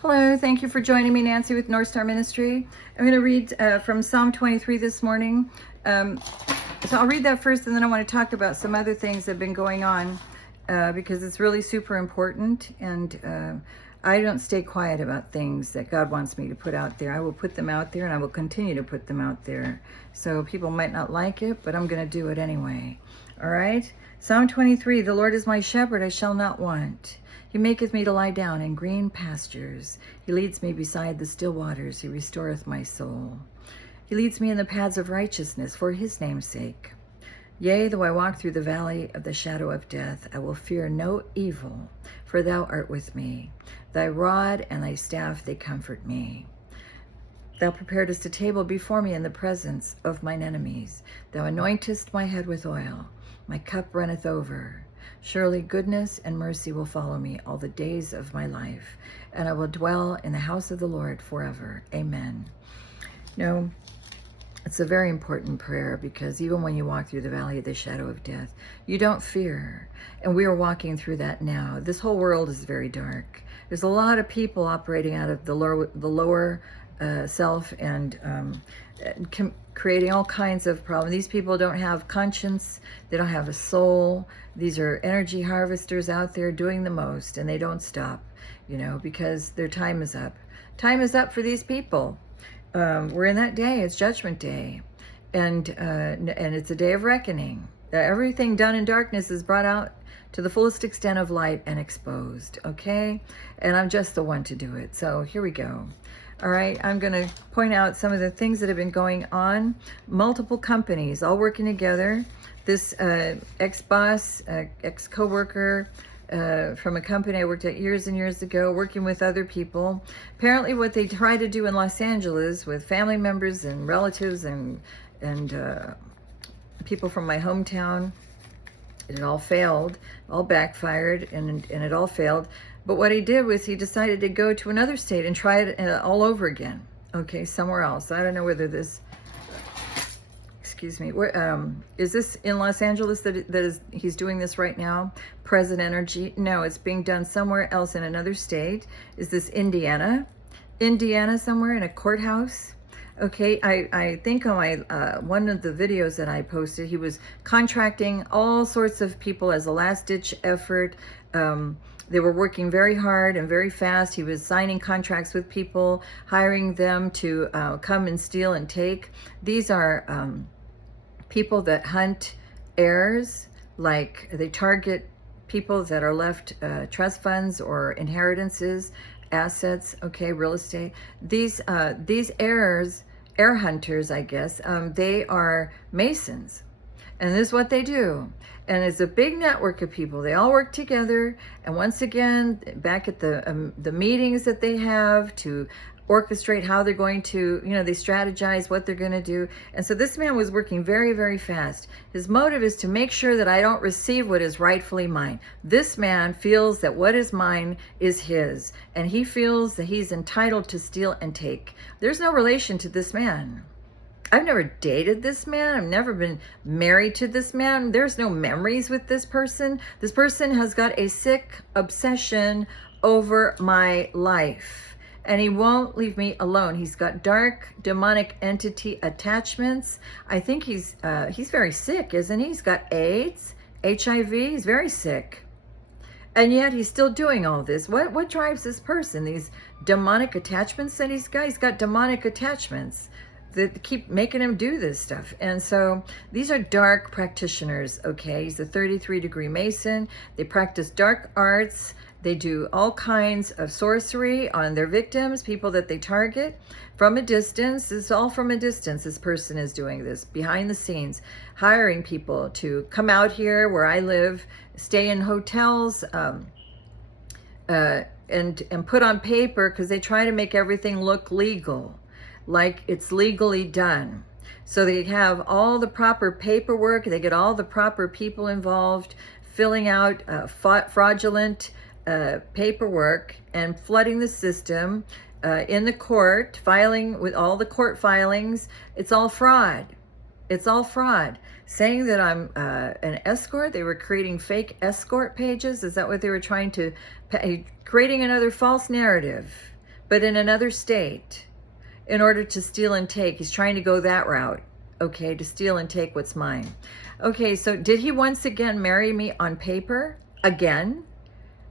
Hello, thank you for joining me, Nancy, with North Star Ministry. I'm going to read from Psalm 23 this morning. So I'll read that first, and then I want to talk about some other things that have been going on because it's really super important. And I don't stay quiet about things that God wants me to put out there. I will put them out there, and I will continue to put them out there. So people might not like it, but I'm going to do it anyway. All right? Psalm 23, the Lord is my shepherd, I shall not want. He maketh me to lie down in green pastures. He leads me beside the still waters. He restoreth my soul. He leads me in the paths of righteousness for his name's sake. Yea, though I walk through the valley of the shadow of death, I will fear no evil, for thou art with me. Thy rod and thy staff, they comfort me. Thou preparedst a table before me in the presence of mine enemies. Thou anointest my head with oil. My cup runneth over. Surely goodness and mercy will follow me all the days of my life, and I will dwell in the house of the Lord forever. Amen. No, it's a very important prayer because even when you walk through the valley of the shadow of death, you don't fear. And we are walking through that now. This whole world is very dark. There's a lot of people operating out of the lower self and creating all kinds of problems. These people don't have conscience. They don't have a soul. These are energy harvesters out there doing the most, and they don't stop, because their time is up. Time is up for these people. We're in that day. It's Judgment Day, and it's a day of reckoning. Everything done in darkness is brought out to the fullest extent of light and exposed, okay? And I'm just the one to do it. So here we go. All right, I'm going to point out some of the things that have been going on. Multiple companies all working together. This ex-boss, ex-co-worker from a company I worked at years and years ago, working with other people. Apparently what they try to do in Los Angeles with family members and relatives and people from my hometown, it all failed, all backfired, and it all failed. But what he did was he decided to go to another state and try it all over again. Okay, somewhere else. I don't know whether this, excuse me, is this in Los Angeles he's doing this right now? Present Energy? No, it's being done somewhere else in another state. Is this Indiana? Indiana somewhere in a courthouse? Okay, I think on my one of the videos that I posted, he was contracting all sorts of people as a last-ditch effort. They were working very hard and very fast. He was signing contracts with people, hiring them to come and steal and take. These are people that hunt heirs, like they target people that are left trust funds or inheritances, assets, okay, real estate. These heirs, heir hunters, I guess, they are Masons. And this is what they do. And it's a big network of people. They all work together. And once again, back at the meetings that they have to orchestrate how they're going to, they strategize what they're going to do. And so this man was working very, very fast. His motive is to make sure that I don't receive what is rightfully mine. This man feels that what is mine is his. And he feels that he's entitled to steal and take. There's no relation to this man. I've never dated this man. I've never been married to this man. There's no memories with this person. This person has got a sick obsession over my life, and he won't leave me alone. He's got dark demonic entity attachments. I think he's very sick, isn't he? He's got AIDS, HIV. He's very sick. And yet he's still doing all this. What drives this person? These demonic attachments that he's got? He's got demonic attachments that keep making him do this stuff. And so these are dark practitioners, okay? He's a 33-degree Mason. They practice dark arts. They do all kinds of sorcery on their victims, people that they target from a distance. It's all from a distance. This person is doing this behind the scenes, hiring people to come out here where I live, stay in hotels, and put on paper, because they try to make everything look legal, like it's legally done. So they have all the proper paperwork, they get all the proper people involved, filling out fraudulent paperwork and flooding the system in the court, filing with all the court filings. It's all fraud. It's all fraud. Saying that I'm an escort. They were creating fake escort pages. Is that what they were trying to, creating another false narrative? but in another state, in order to steal and take. He's trying to go that route, okay, to steal and take what's mine. Okay, so did he once again marry me on paper? Again?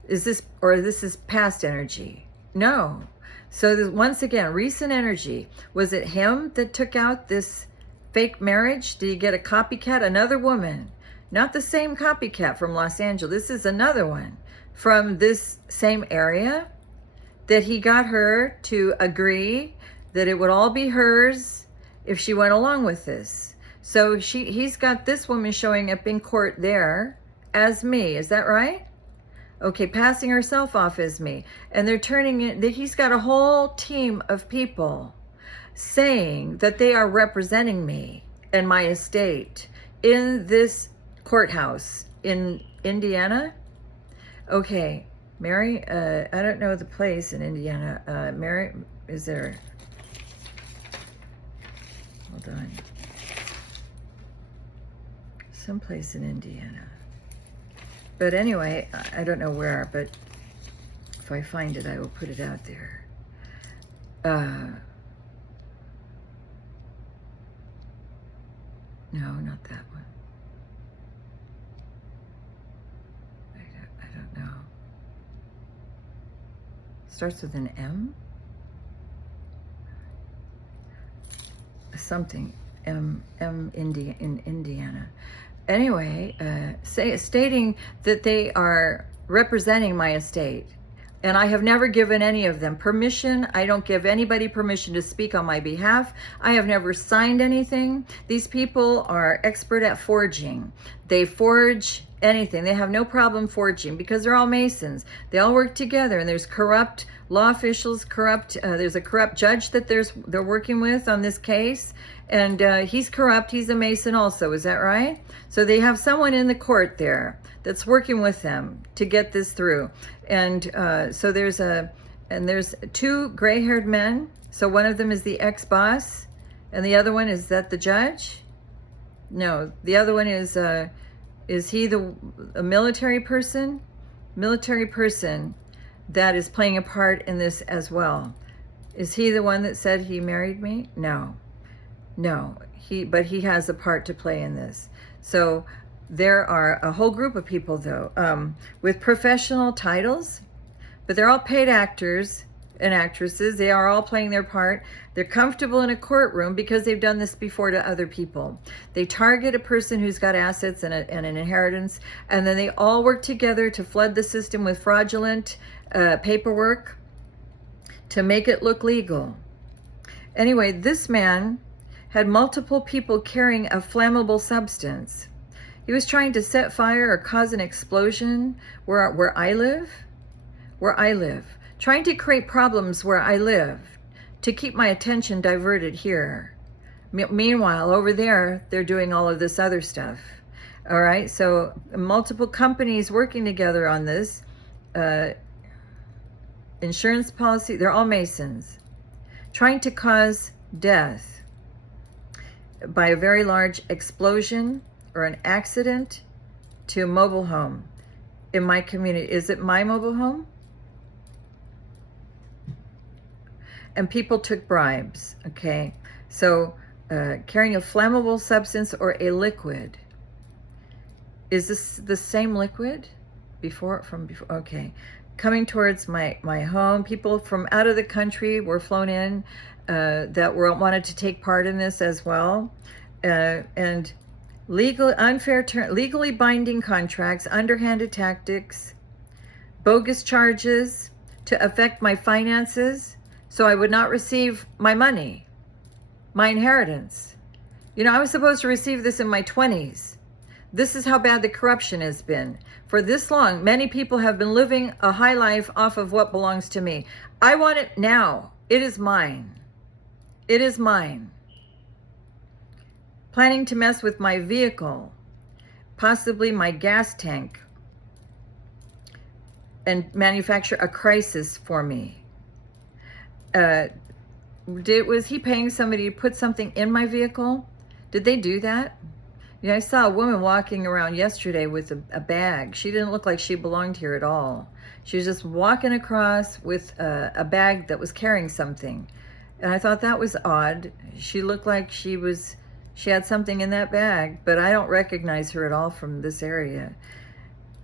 Is this, or this is past energy? No. So this, once again, recent energy. Was it him that took out this fake marriage? Did he get a copycat? Another woman. Not the same copycat from Los Angeles. This is another one from this same area, that he got her to agree that it would all be hers if she went along with this. So he's got this woman showing up in court there as me. Is that right? Okay, passing herself off as me. And they're turning it, he's got a whole team of people saying that they are representing me and my estate in this courthouse in Indiana. Okay, Mary, I don't know the place in Indiana. Mary, is there, hold on, someplace in Indiana. But anyway, I don't know where, but if I find it, I will put it out there. No, not that one. I don't know. Starts with an M? Something. M India, in Indiana. Anyway, stating that they are representing my estate. And I have never given any of them permission. I don't give anybody permission to speak on my behalf. I have never signed anything. These people are expert at forging. They forge anything. They have no problem forging because they're all Masons. They all work together, and there's corrupt law officials, there's a corrupt judge that they're working with on this case, and he's corrupt. He's a Mason also. Is that right? So they have someone in the court there that's working with them to get this through. And so there's two gray-haired men. So one of them is the ex-boss, and the other one, is that the judge? No, the other one is he a military person? Military person that is playing a part in this as well. Is he the one that said he married me? No, but he has a part to play in this. So there are a whole group of people, though, with professional titles, but they're all paid actors and actresses. They are all playing their part. They're comfortable in a courtroom because they've done this before to other people. They target a person who's got assets and an inheritance, and then they all work together to flood the system with fraudulent paperwork to make it look legal. Anyway, this man had multiple people carrying a flammable substance. He was trying to set fire or cause an explosion where I live, trying to create problems where I live to keep my attention diverted here. Meanwhile, over there, they're doing all of this other stuff. All right, so multiple companies working together on this. Insurance policy, they're all Masons. Trying to cause death by a very large explosion or an accident to a mobile home in my community. Is it my mobile home? And people took bribes, okay? So carrying a flammable substance or a liquid. Is this the same liquid from before? Okay. Coming towards my home. People from out of the country were flown in that wanted to take part in this as well. And legally binding contracts, underhanded tactics, bogus charges to affect my finances so I would not receive my money, my inheritance. You know, I was supposed to receive this in my 20s. This is how bad the corruption has been. For this long, many people have been living a high life off of what belongs to me. I want it now. It is mine. It is mine. Planning to mess with my vehicle, possibly my gas tank, and manufacture a crisis for me. Was he paying somebody to put something in my vehicle? Did they do that? Yeah, I saw a woman walking around yesterday with a bag. She didn't look like she belonged here at all. She was just walking across with a bag that was carrying something. And I thought that was odd. She looked like she had something in that bag, but I don't recognize her at all from this area.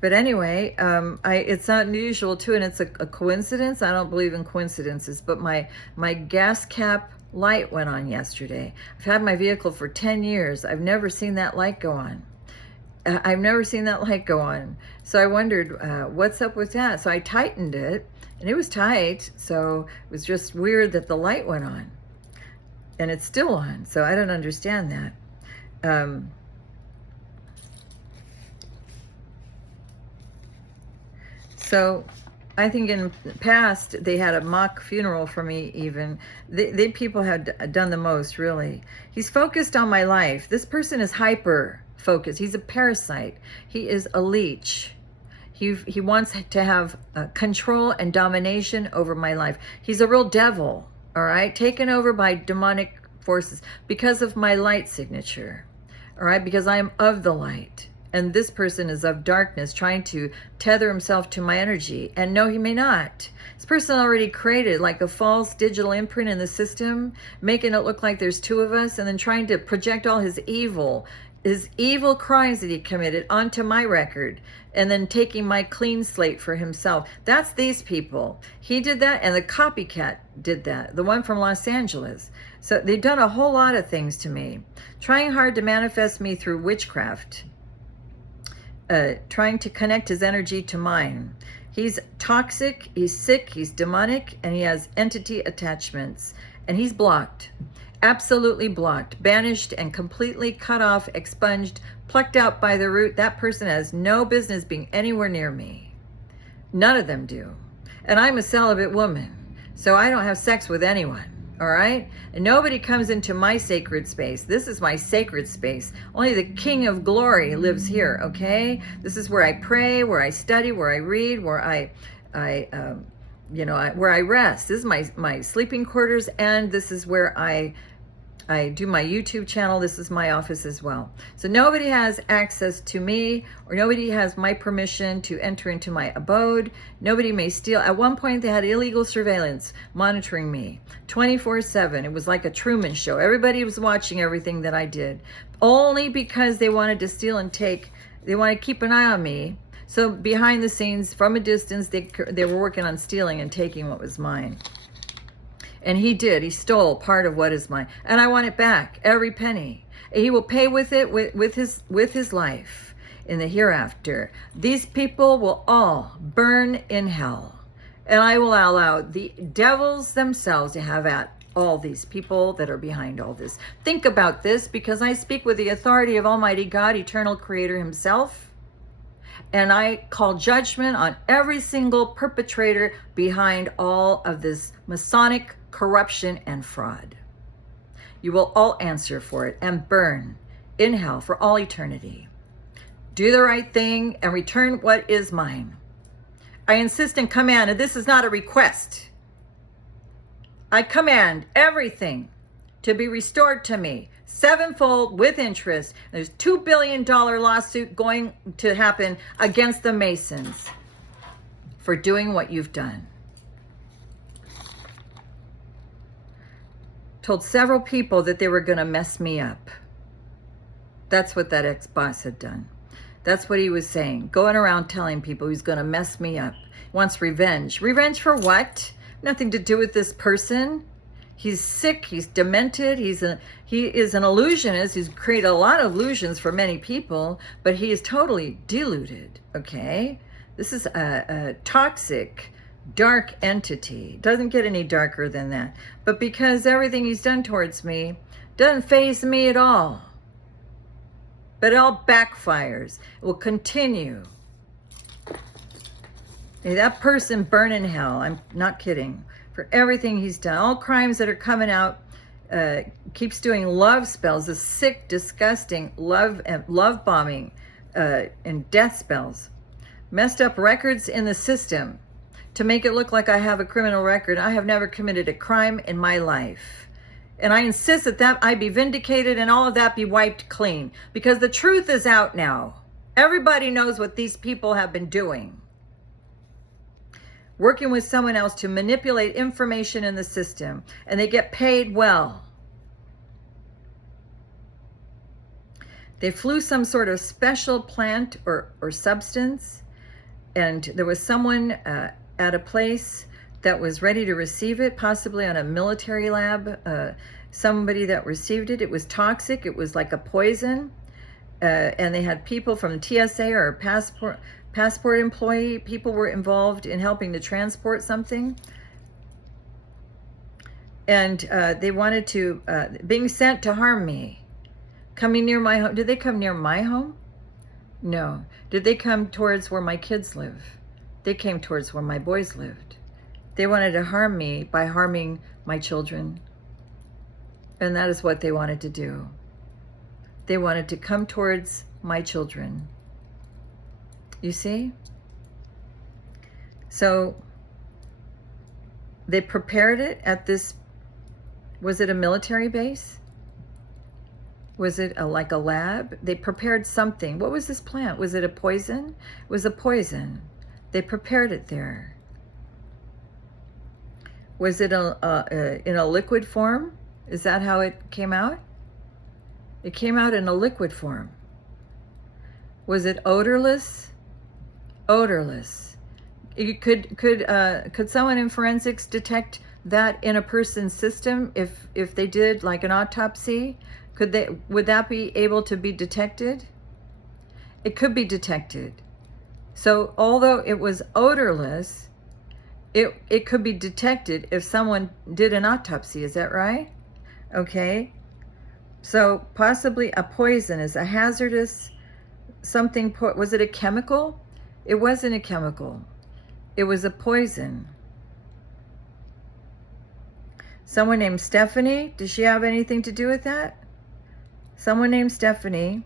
But anyway, it's not unusual too, and it's a coincidence. I don't believe in coincidences, but my gas cap light went on yesterday. I've had my vehicle for 10 years. I've never seen that light go on. I've never seen that light go on. So I wondered, what's up with that? So I tightened it, and it was tight. So it was just weird that the light went on, and it's still on. So I don't understand that. So I think in the past they had a mock funeral for me even. They people had done the most, really. He's focused on my life. This person is hyper focused. He's a parasite. He is a leech. He wants to have control and domination over my life. He's a real devil, all right? Taken over by demonic forces because of my light signature, all right? Because I am of the light. And this person is of darkness, trying to tether himself to my energy. And no, he may not. This person already created like a false digital imprint in the system, making it look like there's two of us, and then trying to project all his evil crimes that he committed onto my record, and then taking my clean slate for himself. That's these people. He did that, and the copycat did that, the one from Los Angeles. So they've done a whole lot of things to me, trying hard to manifest me through witchcraft. Trying to connect his energy to mine. He's toxic, he's sick, he's demonic, and he has entity attachments. And he's blocked, absolutely blocked, banished, and completely cut off, expunged, plucked out by the root. That person has no business being anywhere near me. None of them do. And I'm a celibate woman, so I don't have sex with anyone. All right? And nobody comes into my sacred space. This is my sacred space. Only the King of Glory lives here, okay? This is where I pray, where I study, where I read, where where I rest. This is my sleeping quarters, and this is where I do my YouTube channel. This is my office as well. So nobody has access to me, or nobody has my permission to enter into my abode. Nobody may steal. At one point, they had illegal surveillance monitoring me 24/7. It was like a Truman Show. Everybody was watching everything that I did, only because they wanted to steal and take. They wanted to keep an eye on me. So behind the scenes, from a distance, they were working on stealing and taking what was mine. And he did. He stole part of what is mine, and I want it back, every penny. He will pay with it with his life in the hereafter. These people will all burn in hell, and I will allow the devils themselves to have at all these people that are behind all this. Think about this, because I speak with the authority of Almighty God, eternal Creator Himself, and I call judgment on every single perpetrator behind all of this Masonic corruption and fraud. You will all answer for it and burn in hell for all eternity. Do the right thing and return what is mine. I insist and command, and this is not a request. I command everything to be restored to me sevenfold with interest. There's $2 billion lawsuit going to happen against the Masons for doing what you've done. Told several people that they were going to mess me up. That's what that ex-boss had done. That's what he was saying. Going around telling people he's going to mess me up. He wants revenge. Revenge for what? Nothing to do with this person. He's sick. He's demented. He is an illusionist. He's created a lot of illusions for many people, but he is totally deluded, okay? This is a toxic, dark entity. Doesn't get any darker than that. But because everything he's done towards me doesn't faze me at all. But it all backfires. It will continue. May that person burn in hell. I'm not kidding. For everything he's done. All crimes that are coming out. Keeps doing love spells. The sick, disgusting love bombing and death spells. Messed up records in the system to make it look like I have a criminal record. I have never committed a crime in my life. And I insist that I be vindicated and all of that be wiped clean. Because the truth is out now. Everybody knows what these people have been doing. working with someone else to manipulate information in the system, and they get paid well. They flew some sort of special plant or substance, and there was someone at a place that was ready to receive it, possibly on a military lab, somebody that received it. It was toxic. It was like a poison. And they had people from TSA or passport employee. People were involved in helping to transport something. And they wanted to, being sent to harm me. Coming near my home. Did they come near my home? No. Did they come towards where my kids live? They came towards where my boys lived. They wanted to harm me by harming my children. And that is what they wanted to do. They wanted to come towards my children. You see? So they prepared it at this, was it a military base? Was it like a lab? They prepared something. What was this plant? Was it a poison? It was a poison. They prepared it there. Was it in a liquid form? Is that how it came out? It came out in a liquid form. Was it odorless? Odorless. Could someone in forensics detect that in a person's system if they did like an autopsy? Would that be able to be detected? It could be detected. So although it was odorless, it could be detected if someone did an autopsy. Is that right? Okay. So possibly a poison is a hazardous something. Was it a chemical? It wasn't a chemical. It was a poison. Someone named Stephanie. Does she have anything to do with that? Someone named Stephanie.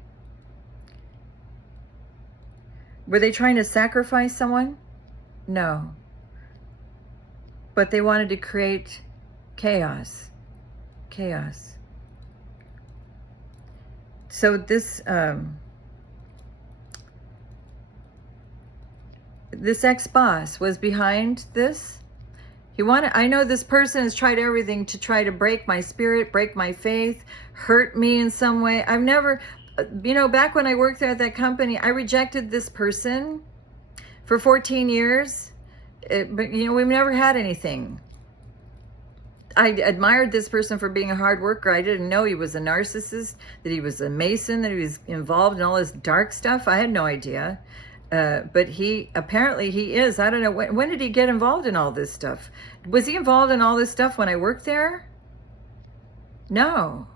Were they trying to sacrifice someone? No. But they wanted to create chaos. Chaos. So this this ex-boss was behind this. I know this person has tried everything to try to break my spirit, break my faith, hurt me in some way. I've never, back when I worked there at that company, I rejected this person for 14 years. But, we've never had anything. I admired this person for being a hard worker. I didn't know he was a narcissist, that he was a Mason, that he was involved in all this dark stuff. I had no idea. But apparently he is. I don't know. When did he get involved in all this stuff? Was he involved in all this stuff when I worked there? No.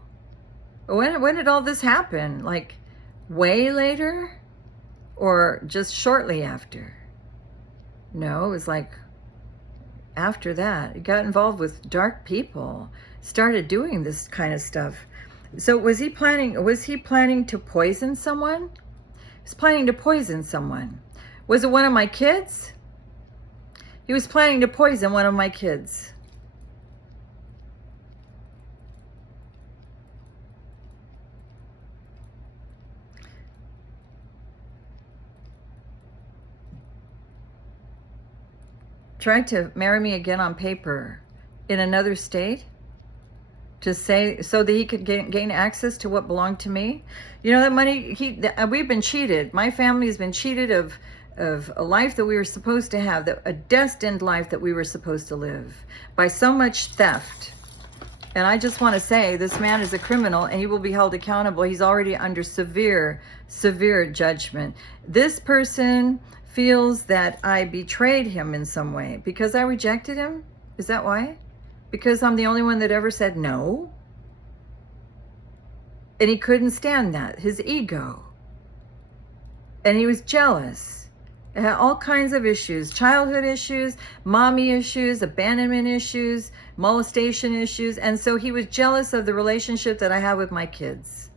When did all this happen? Like way later? Or just shortly after? No, it was like after that. He got involved with dark people, started doing this kind of stuff. So was he planning to poison someone? He was planning to poison someone. Was it one of my kids? He was planning to poison one of my kids. Tried to marry me again on paper in another state to say so that he could gain access to what belonged to me. That money, we've been cheated. My family has been cheated of a life that we were supposed to have, a destined life that we were supposed to live by so much theft. And I just want to say this man is a criminal and he will be held accountable. He's already under severe judgment. This person feels that I betrayed him in some way because I rejected him. Is that why? Because I'm the only one that ever said no? And he couldn't stand that, his ego. And he was jealous. It had all kinds of issues, childhood issues, mommy issues, abandonment issues, molestation issues. And so he was jealous of the relationship that I have with my kids.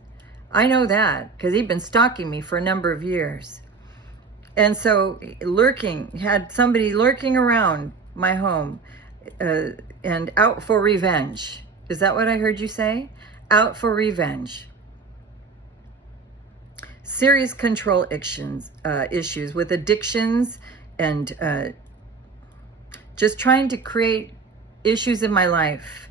I know that because he'd been stalking me for a number of years. And so had somebody lurking around my home and out for revenge. Is that what I heard you say? Out for revenge. Serious control issues with addictions and just trying to create issues in my life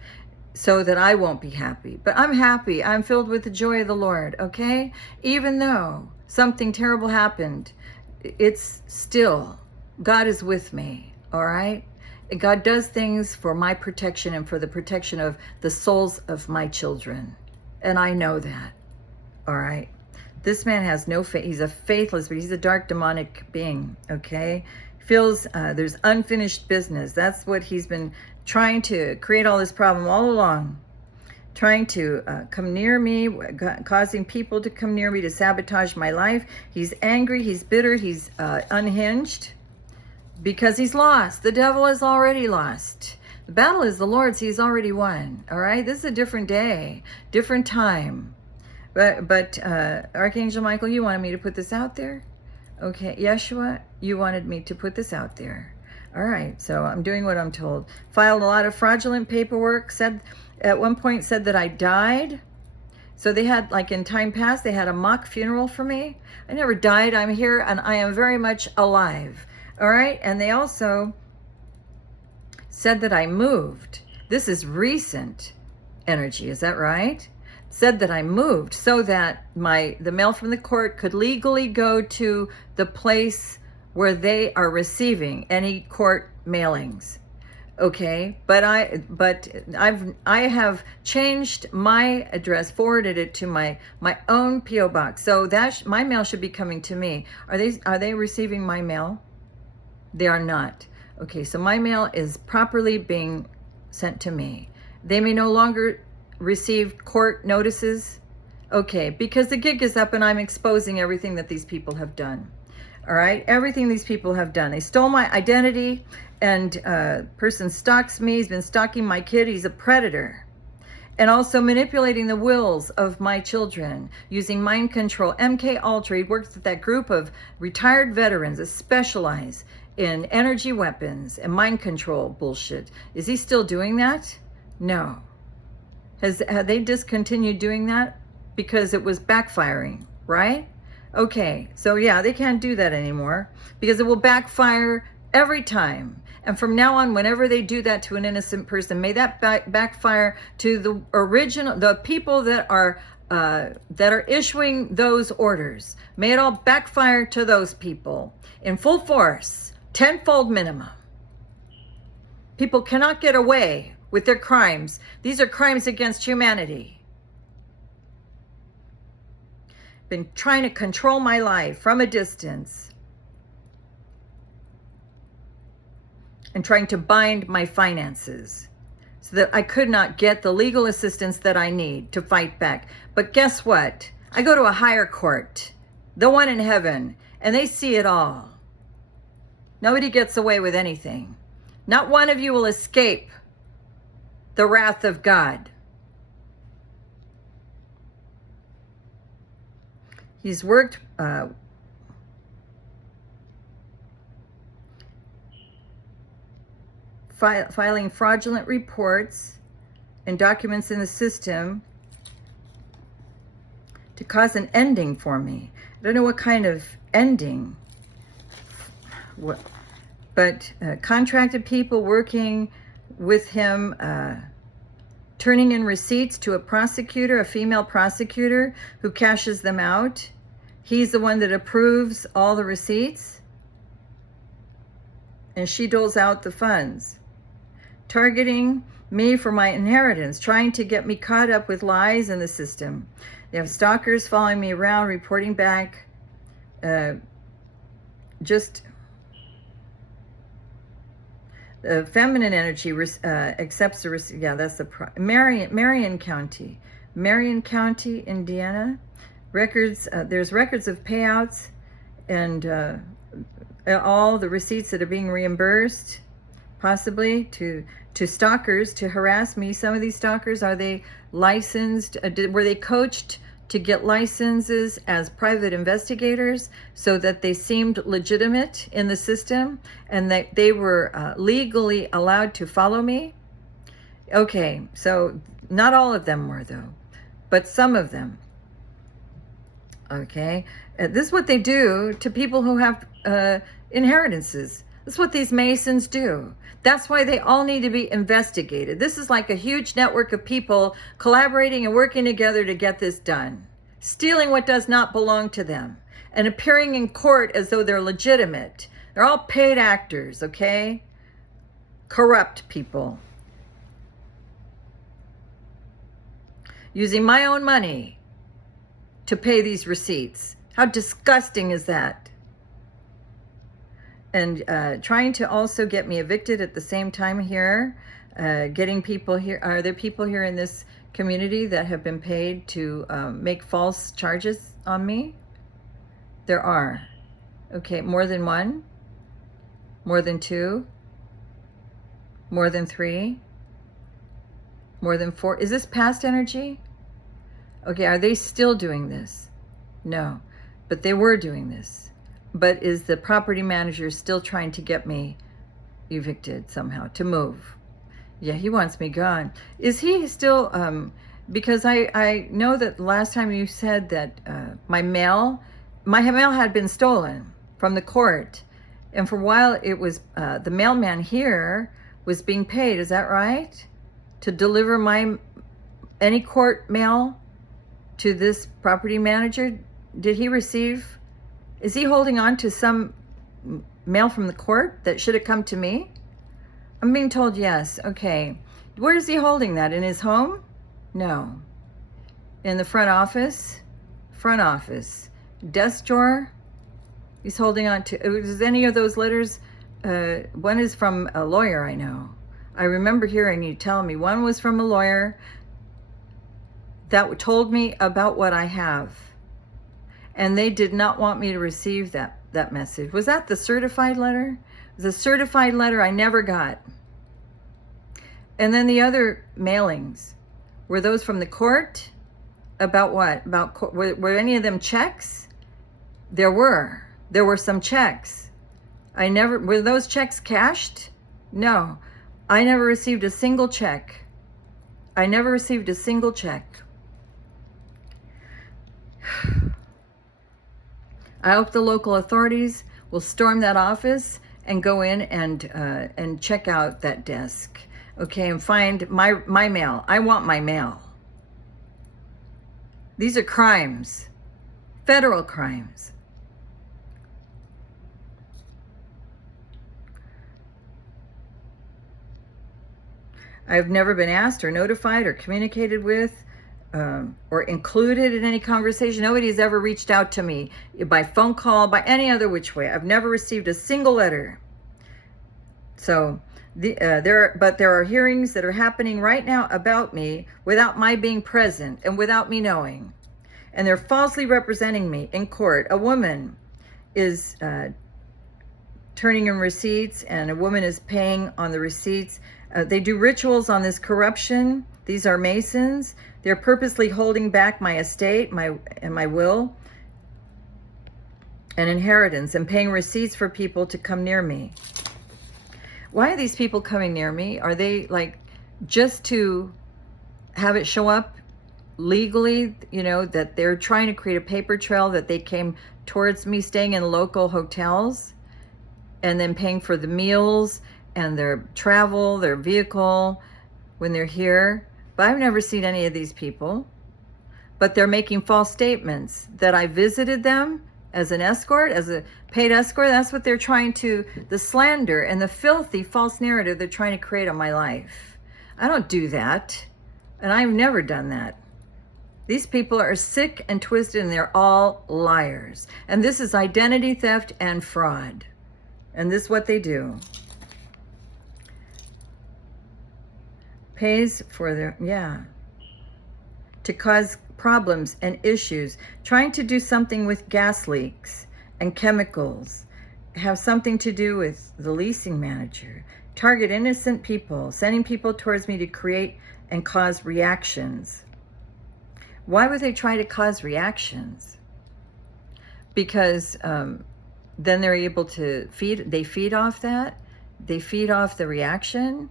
so that I won't be happy. But I'm happy. I'm filled with the joy of the Lord, okay? Even though something terrible happened, it's still, God is with me, all right? God does things for my protection and for the protection of the souls of my children. And I know that, all right? This man has no faith. He's a faithless, but he's a dark demonic being, okay? Feels there's unfinished business. That's what he's been trying to create all this problem all along. Trying to come near me, causing people to come near me to sabotage my life. He's angry, he's bitter, he's unhinged because he's lost. The devil is already lost. The battle is the Lord's. He's already won, all right? This is a different day, different time. But Archangel Michael, you wanted me to put this out there? Okay, Yeshua, you wanted me to put this out there. All right, so I'm doing what I'm told. Filed a lot of fraudulent paperwork, said at one point said that I died. So they had, like in time past, they had a mock funeral for me. I never died. I'm here and I am very much alive. All right, and they also said that I moved. This is recent energy, is that right? Said that I moved so that the mail from the court could legally go to the place where they are receiving any court mailings. Okay, but I have changed my address, forwarded it to my own PO box. So that my mail should be coming to me. Are they receiving my mail? They are not. Okay, so my mail is properly being sent to me. They may no longer receive court notices. Okay, because the gig is up and I'm exposing everything that these people have done. All right, everything these people have done. They stole my identity, and person stalks me. He's been stalking my kid. He's a predator. And also manipulating the wills of my children, using mind control. MK Ultra, he works with that group of retired veterans that specialize in energy weapons and mind control bullshit. Is he still doing that? No. Have they discontinued doing that? Because it was backfiring, right? Okay, so yeah, they can't do that anymore because it will backfire every time. And from now on, whenever they do that to an innocent person, may that backfire to the people that are issuing those orders. May it all backfire to those people in full force, tenfold minimum. People cannot get away with their crimes. These are crimes against humanity. Been trying to control my life from a distance and trying to bind my finances so that I could not get the legal assistance that I need to fight back. But guess what? I go to a higher court, the one in heaven, and they see it all. Nobody gets away with anything. Not one of you will escape the wrath of God. He's worked filing fraudulent reports and documents in the system to cause an ending for me. I don't know what kind of ending, but contracted people working with him, turning in receipts to a prosecutor, a female prosecutor who cashes them out. He's the one that approves all the receipts, and she doles out the funds. Targeting me for my inheritance, trying to get me caught up with lies in the system. They have stalkers following me around, reporting back. Just feminine energy accepts the receipt. Yeah, that's the Marion County, Indiana. Records. There's records of payouts and all the receipts that are being reimbursed, possibly to stalkers to harass me. Some of these stalkers, are they licensed? Were they coached to get licenses as private investigators so that they seemed legitimate in the system and that they were legally allowed to follow me? Okay, so not all of them were though, but some of them. Okay, this is what they do to people who have inheritances. That's what these Masons do. That's why they all need to be investigated. This is like a huge network of people collaborating and working together to get this done, stealing what does not belong to them and appearing in court as though they're legitimate. They're all paid actors, okay? Corrupt people. Using my own money to pay these receipts. How disgusting is that? And trying to also get me evicted at the same time here. Getting people here. Are there people here in this community that have been paid to make false charges on me? There are. Okay, more than one? More than two? More than three? More than four? Is this past energy? Okay, are they still doing this? No, but they were doing this. But is the property manager still trying to get me evicted somehow, to move? Yeah, he wants me gone. Is he still, because I know that last time you said that my mail had been stolen from the court. And for a while it was, the mailman here was being paid, is that right? To deliver any court mail to this property manager. Did he receive, is he holding on to some mail from the court that should have come to me? I'm being told yes. Okay. Where is he holding that? In his home? No. In the front office? Front office. Desk drawer? He's holding on to, is any of those letters? One is from a lawyer I know. I remember hearing you tell me one was from a lawyer that told me about what I have. And they did not want me to receive that message. Was that the certified letter? The certified letter I never got. And then the other mailings, were those from the court? About what? Were any of them checks? There were some checks. Were those checks cashed? No, I never received a single check. I never received a single check. I hope the local authorities will storm that office and go in and check out that desk, okay, and find my mail. I want my mail. These are crimes, federal crimes. I've never been asked or notified or communicated with or included in any conversation. Nobody's ever reached out to me by phone call, by any other which way. I've never received a single letter. So there are hearings that are happening right now about me without my being present and without me knowing. And they're falsely representing me in court. A woman is turning in receipts and a woman is paying on the receipts. They do rituals on this corruption. These are Masons. They're purposely holding back my estate, my will, and inheritance, and paying receipts for people to come near me. Why are these people coming near me? Are they like just to have it show up legally, you know, that they're trying to create a paper trail that they came towards me, staying in local hotels and then paying for the meals and their travel, their vehicle when they're here? But I've never seen any of these people. But they're making false statements that I visited them as an escort, as a paid escort. That's what they're trying to, the slander and the filthy false narrative they're trying to create on my life. I don't do that. And I've never done that. These people are sick and twisted, and they're all liars. And this is identity theft and fraud. And this is what they do. Pays for their, to cause problems and issues, trying to do something with gas leaks and chemicals, have something to do with the leasing manager, target innocent people, sending people towards me to create and cause reactions. Why would they try to cause reactions? Because then they're able to feed off that? They feed off the reaction?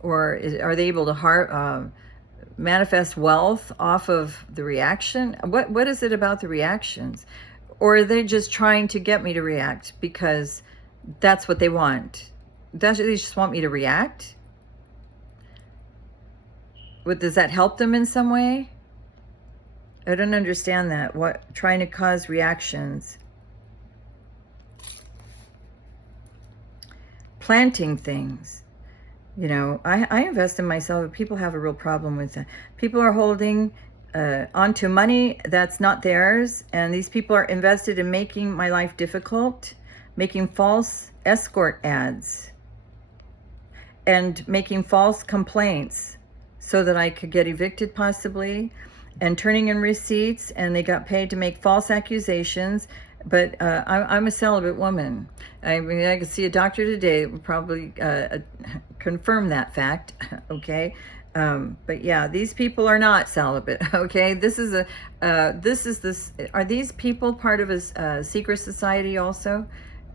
Or are they able to manifest wealth off of the reaction? What is it about the reactions? Or are they just trying to get me to react because That's what they want. They just want me to react. Does that help them in some way? I don't understand that. What, trying to cause reactions. Planting things. You know, I invest in myself, but people have a real problem with that. People are holding onto money that's not theirs, and these people are invested in making my life difficult, making false escort ads, and making false complaints so that I could get evicted possibly, and turning in receipts, and they got paid to make false accusations. But I'm a celibate woman. I mean, I could see a doctor today that would probably confirm that fact, okay? But yeah, these people are not celibate, okay? Are these people part of a secret society also?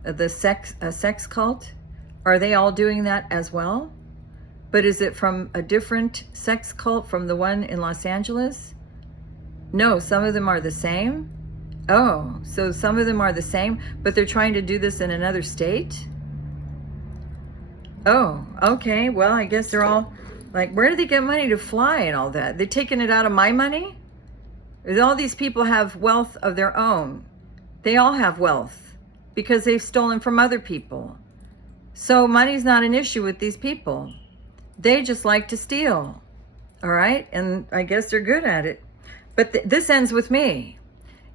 The sex cult? Are they all doing that as well? But is it from a different sex cult from the one in Los Angeles? No, some of them are the same. Oh, so some of them are the same, but they're trying to do this in another state? Oh, okay. Well, I guess they're all like, where do they get money to fly and all that? They're taking it out of my money? All these people have wealth of their own. They all have wealth because they've stolen from other people. So money's not an issue with these people. They just like to steal. All right? And I guess they're good at it. But this ends with me.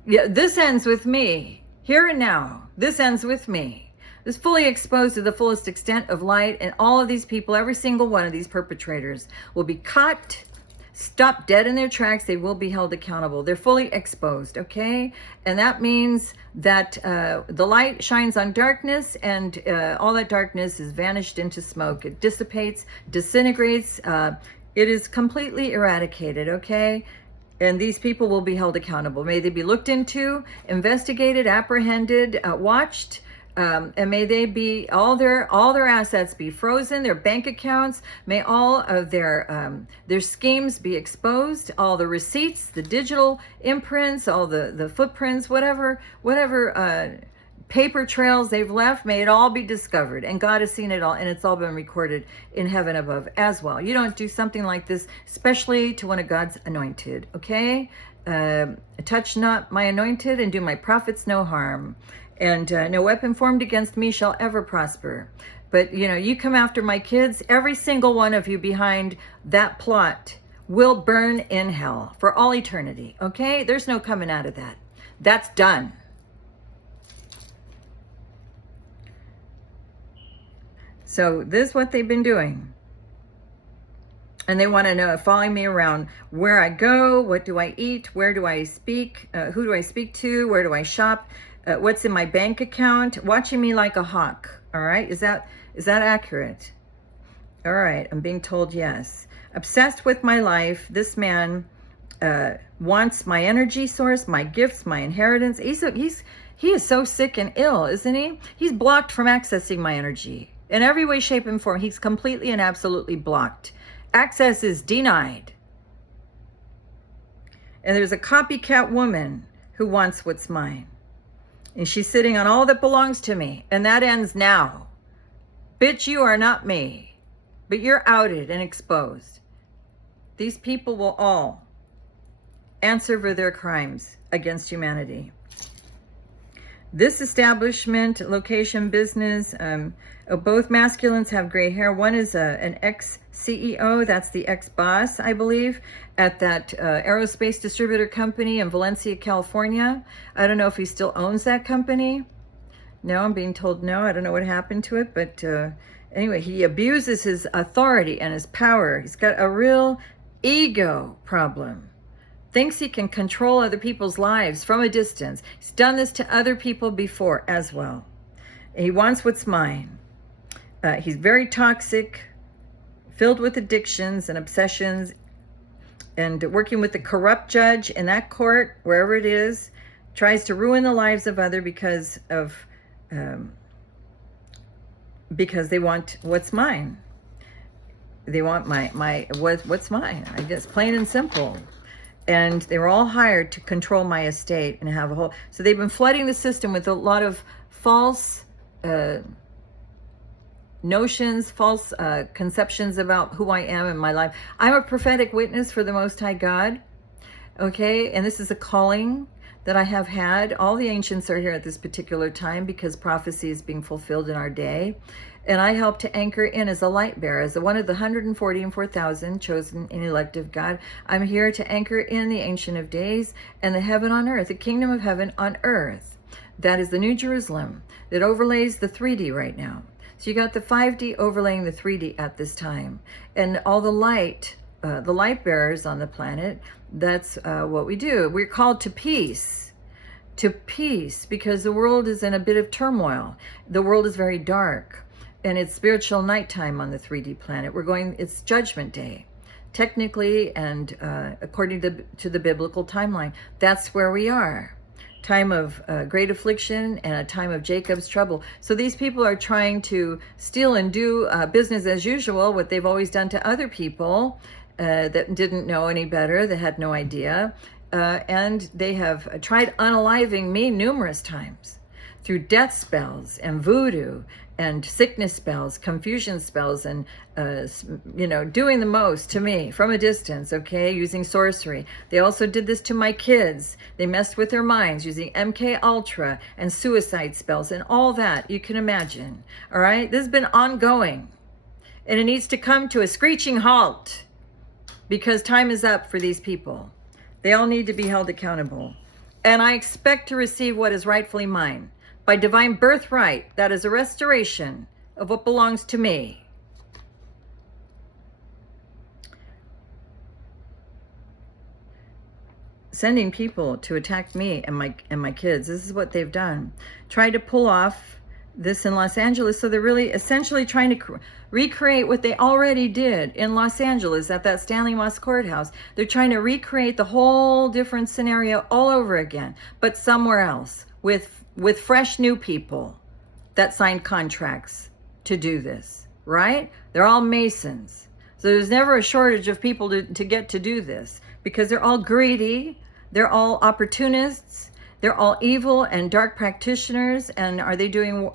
Yeah, this ends with me. Here and now. This ends with me. This fully exposed to the fullest extent of light, and all of these people, every single one of these perpetrators, will be caught, stopped dead in their tracks. They will be held accountable. They're fully exposed, okay? And that means that the light shines on darkness, and all that darkness is vanished into smoke. It dissipates, disintegrates. It is completely eradicated, okay? And these people will be held accountable. May they be looked into, investigated, apprehended, watched, and may they be all their assets be frozen, their bank accounts. May all of their schemes be exposed. All the receipts, the digital imprints, all the footprints, whatever paper trails they've left, may it all be discovered. And God has seen it all, and it's all been recorded in heaven above as well. You don't do something like this, especially to one of God's anointed, okay? Touch not my anointed, and do my prophets no harm. And no weapon formed against me shall ever prosper. But, you know, you come after my kids, every single one of you behind that plot will burn in hell for all eternity, okay? There's no coming out of that. That's done. So this is what they've been doing. And they want to know, following me around, where I go, what do I eat, where do I speak, who do I speak to, where do I shop, what's in my bank account, watching me like a hawk. All right, is that accurate? All right, I'm being told yes. Obsessed with my life. This man wants my energy source, my gifts, my inheritance. He is so sick and ill, isn't he? He's blocked from accessing my energy. In every way, shape, and form, he's completely and absolutely blocked. Access is denied. And there's a copycat woman who wants what's mine. And she's sitting on all that belongs to me. And that ends now. Bitch, you are not me. But you're outed and exposed. These people will all answer for their crimes against humanity. This establishment, location, business, both masculines have gray hair. One is an ex-CEO, that's the ex-boss, I believe, at that aerospace distributor company in Valencia, California. I don't know if he still owns that company. No, I'm being told no. I don't know what happened to it, but anyway, he abuses his authority and his power. He's got a real ego problem. Thinks he can control other people's lives from a distance. He's done this to other people before as well. He wants what's mine. He's very toxic, filled with addictions and obsessions, and working with the corrupt judge in that court, wherever it is, tries to ruin the lives of others because they want what's mine. They want what's mine. I guess plain and simple. And they were all hired to control my estate and have a whole. So they've been flooding the system with a lot of false notions, false conceptions about who I am in my life. I'm a prophetic witness for the Most High God, okay? And this is a calling that I have had. All the ancients are here at this particular time because prophecy is being fulfilled in our day. And I help to anchor in as a light bearer, as one of the 144,000 chosen and elect of God. I'm here to anchor in the Ancient of Days and the heaven on earth, the kingdom of heaven on earth. That is the New Jerusalem that overlays the 3D right now. So you got the 5D overlaying the 3D at this time. And all the light bearers on the planet, that's what we do. We're called to peace. To peace, because the world is in a bit of turmoil. The world is very dark. And it's spiritual nighttime on the 3D planet. It's Judgment Day, technically, and according to the biblical timeline. That's where we are. Time of great affliction and a time of Jacob's trouble. So these people are trying to steal and do business as usual, what they've always done to other people that didn't know any better, that had no idea. And they have tried unaliving me numerous times through death spells and voodoo and sickness spells, confusion spells, and doing the most to me from a distance, okay, using sorcery. They also did this to my kids. They messed with their minds using MK Ultra and suicide spells and all that you can imagine. All right, this has been ongoing, and it needs to come to a screeching halt because time is up for these people. They all need to be held accountable, and I expect to receive what is rightfully mine. By divine birthright, that is a restoration of what belongs to me. Sending people to attack me and my kids. This is what they've done. Tried to pull off this in Los Angeles. So they're really essentially trying to recreate what they already did in Los Angeles at that Stanley Moss Courthouse. They're trying to recreate the whole different scenario all over again, but somewhere else with fresh new people that signed contracts to do this, right? They're all Masons. So there's never a shortage of people to get to do this because they're all greedy. They're all opportunists. They're all evil and dark practitioners. And are they doing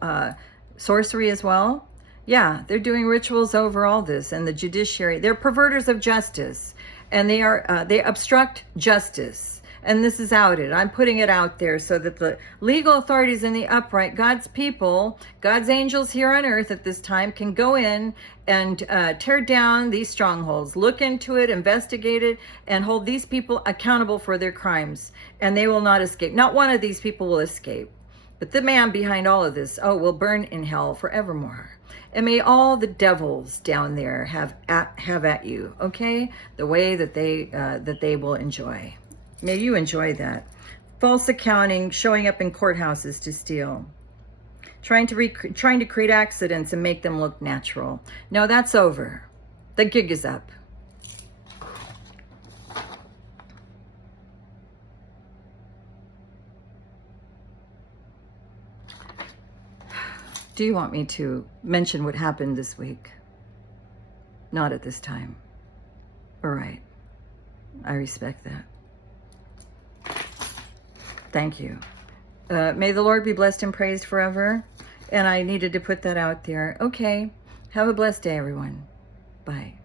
sorcery as well? Yeah, they're doing rituals over all this. And the judiciary, they're perverters of justice. And they obstruct justice. And this is outed. I'm putting it out there so that the legal authorities in the upright, God's people, God's angels here on earth at this time can go in and tear down these strongholds, look into it, investigate it, and hold these people accountable for their crimes. And they will not escape. Not one of these people will escape. But the man behind all of this, will burn in hell forevermore. And may all the devils down there have at you, okay? The way that they will enjoy. May you enjoy that. False accounting, showing up in courthouses to steal. Trying to create accidents and make them look natural. No, that's over. The gig is up. Do you want me to mention what happened this week? Not at this time. All right. I respect that. Thank you. May the Lord be blessed and praised forever. And I needed to put that out there. Okay. Have a blessed day, everyone. Bye.